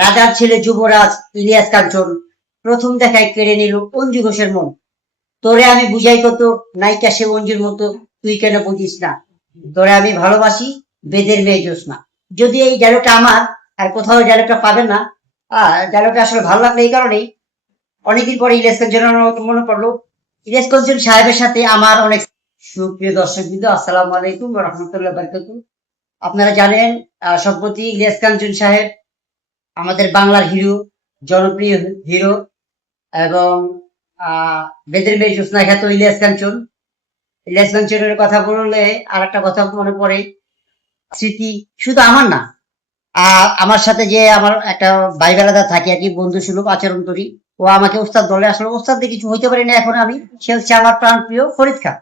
রাজার ছেলে যুবরাজ ইলিয়াস কাঞ্চন প্রথম দেখায় কেড়ে নিল অঞ্জু ঘোষের মন। তোরে আমি বুঝাই কত, নায়িকা সে অঞ্জুর মতো, তুই কেন বুঝিস না? তোরে আমি ভালোবাসি, বেদের মেয়ে জোসনা। যদি এই ডায়লগটা আমার, আর কোথাও এই ডায়লগটা পাবেন না। ডায়লগটা আসলে ভালো লাগলো এই কারণেই, অনেকদিন পরে ইলিয়াস কাঞ্চনের মনে পড়লো। ইলিয়াস কাঞ্চন সাহেবের সাথে আমার অনেক। সুপ্রিয় দর্শক বিন্দু, আসসালামু আলাইকুম ওয়া রাহমাতুল্লাহি ওয়া বারাকাতুহু। আপনারা জানেন, সম্প্রতি ইলিয়াস কাঞ্চন সাহেব আমাদের বাংলার হিরো, জনপ্রিয় হিরো, এবং বেদের মেয়ে জ্যোৎস্না খ্যাত ইলিয়াস কাঞ্চনের কথা বললে আর একটা কথা মনে পড়ে। স্মৃতি শুধু আমার না, আমার সাথে যে আমার একটা ভাই বেড়াদা থাকে আর কি, বন্ধু সুলভ আচরণ করি। ও আমাকে ওস্তাদ বলে, আসলে ওস্তাদ দিয়ে কিছু হইতে পারি না এখন আমি। সে হচ্ছে আমার প্রাণ প্রিয় ফরিদ খান।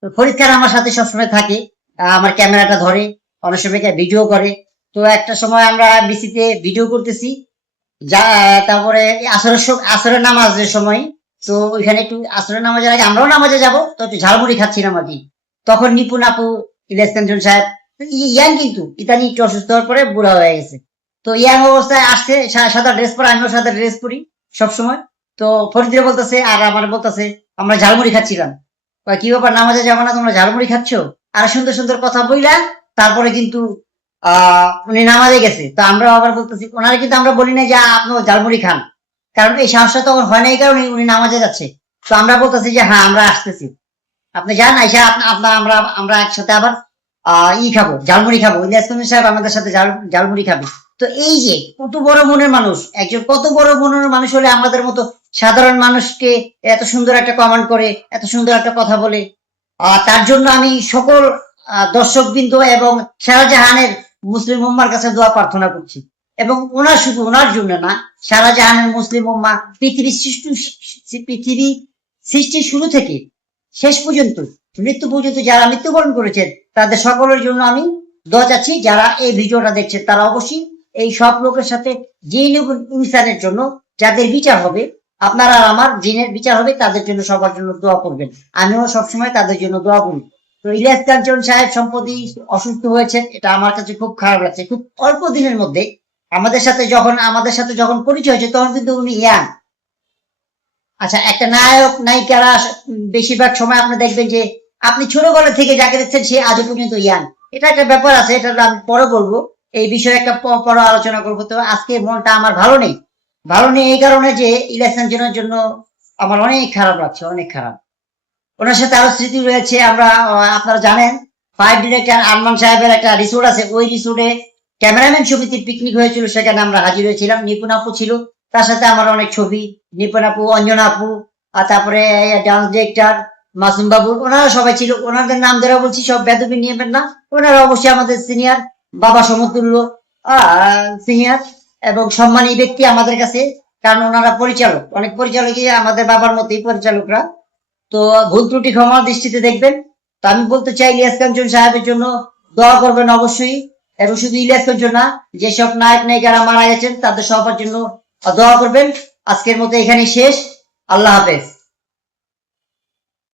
তো ফরিদ খান আমার সাথে সবসময় থাকে, আমার ক্যামেরাটা ধরে, অনেক সময় ভিডিও করে। তো একটা সময় আমরা বিসিতে ভিডিও করতেছি, যা তারপরে আসরের নামাজের সময়। তো ওইখানে একটু আসরের নামাজের আগে আমরাও নামাজে যাব, তো একটু ঝালমুড়ি খাচ্ছিলাম আর কি। তখন নিপুণ আপু, ইলিয়াস কাঞ্চন সাহেব ইয়াং, কিন্তু ইতানি একটু অসুস্থ হওয়ার পরে বুড়া হয়ে গেছে। তো ইয়াং অবস্থায় আসছে, সাদা ড্রেস পরে, আমিও সাদা ড্রেস পরি সবসময়। তো ফরিদরে বলতেছে আর আমার বলতেছে, আমরা ঝালমুড়ি খাচ্ছিলাম। কি ব্যাপার, নামাজে যাবো না, তোমরা ঝালমুড়ি খাচ্ছ? আর সুন্দর সুন্দর কথা বইলা তারপরে কিন্তু উনি নামাজে গেছে। তো আমরা আবার বলতেছি, ওনারা কিন্তু আমরা বলি না যে আপনি ঝালমুড়ি খান, কারণ এই সাহসটা তো হয় না, এই কারণে উনি নামাজে যাচ্ছে। তো আমরা বলতেছি যে হ্যাঁ আমরা আসতেছি, আপনি যান, আইসা আপনার আমরা আমরা একসাথে আবার খাবো, ঝালমুড়ি খাবো। ইলিয়াস কাঞ্চন সাহেব আমাদের সাথে ঝালমুড়ি খাবে। তো এই যে কত বড় মনের মানুষ, একজন কত বড় মনের মানুষ হলে আমাদের মতো সাধারণ মানুষকে এত সুন্দর একটা কমেন্ট করে, এত সুন্দর একটা কথা বলে। তার জন্য আমি সকল দর্শক বিন্দু এবং শাহজাহানের মুসলিম উম্মার কাছে দোয়া প্রার্থনা করছি। এবং ওনার শুধু ওনার জন্য না, শাহজাহানের মুসলিম উম্মা পৃথিবী সৃষ্টির শুরু থেকে শেষ পর্যন্ত, মৃত্যু পর্যন্ত যারা মৃত্যুবরণ করেছেন, তাদের সকলের জন্য আমি দোয়া চাচ্ছি। যারা এই ভিডিওটা দেখছে তারা অবশ্যই এই সব লোকের সাথে ইনসানের জন্য যাদের বিচার হবে, আপনারা আর আমার জিনের বিচার হবে, তাদের জন্য সবার জন্য দোয়া করবেন। আমিও সবসময় তাদের জন্য দোয়া করি। তো ইলিয়াস কাঞ্চন সাহেব সম্প্রতি অসুস্থ হয়েছেন, এটা আমার কাছে খুব খারাপ লাগছে। খুব অল্প দিনের মধ্যে আমাদের সাথে যখন পরিচয় হয়েছে, তখন কিন্তু উনি ইয়াং। আচ্ছা, একটা নায়ক নায়িকারা বেশিরভাগ সময় আপনি দেখবেন যে আপনি ছোটবেলা থেকে যাকে দেখছেন সে আজও পর্যন্ত ইয়াং। এটা একটা ব্যাপার আছে, এটা আমি পরে বলবো, এই বিষয়ে একটা পরে আলোচনা করবো। তো আজকে মনটা আমার ভালো নেই এই কারণে যে ইলিয়াস কাঞ্চনের জন্য আমার অনেক খারাপ লাগছে, অনেক খারাপ। ওনার সাথে আরো স্মৃতি রয়েছে। আমরা আপনারা জানেন, ফায়ার ডিরেক্টর আরমান সাহেবের একটা রিসোর্ট আছে, ওই রিসোর্টে ক্যামেরাম্যান সমিতির পিকনিক হয়েছিল, সেখানে আমরা হাজির হয়েছিলাম। নিপুণ আপু ছিল, তার সাথে আমার অনেক ছবি। নিপুণ আপু, অঞ্জনা আপু, আর তারপরে ডান্স ডিরেক্টর মাসুম বাবু, ওনারা সবাই ছিল। ওনাদের নাম ধরে বলছি, সব বেদবি নিয়েবেন না। ওনারা অবশ্যই আমাদের সিনিয়র, বাবা সমতুল্য সিনিয়র এবং সম্মানী ব্যক্তি আমাদের কাছে, কারণ ওনারা পরিচালক, অনেক পরিচালকই আমাদের বাবার মতোই পরিচালকরা। তো ভুল ত্রুটি ক্ষমা দৃষ্টিতে দেখবেন। তো আমি বলতে চাই, ইলিয়াস কাঞ্চন সাহেবের জন্য দোয়া করবেন অবশ্যই। এবং শুধু ইলিয়াস কাঞ্চন না, যেসব নায়ক নায়িকারা মারা গেছেন তাদের সবার জন্য দোয়া করবেন। আজকের মতো এখানে শেষ। আল্লাহ হাফেজ।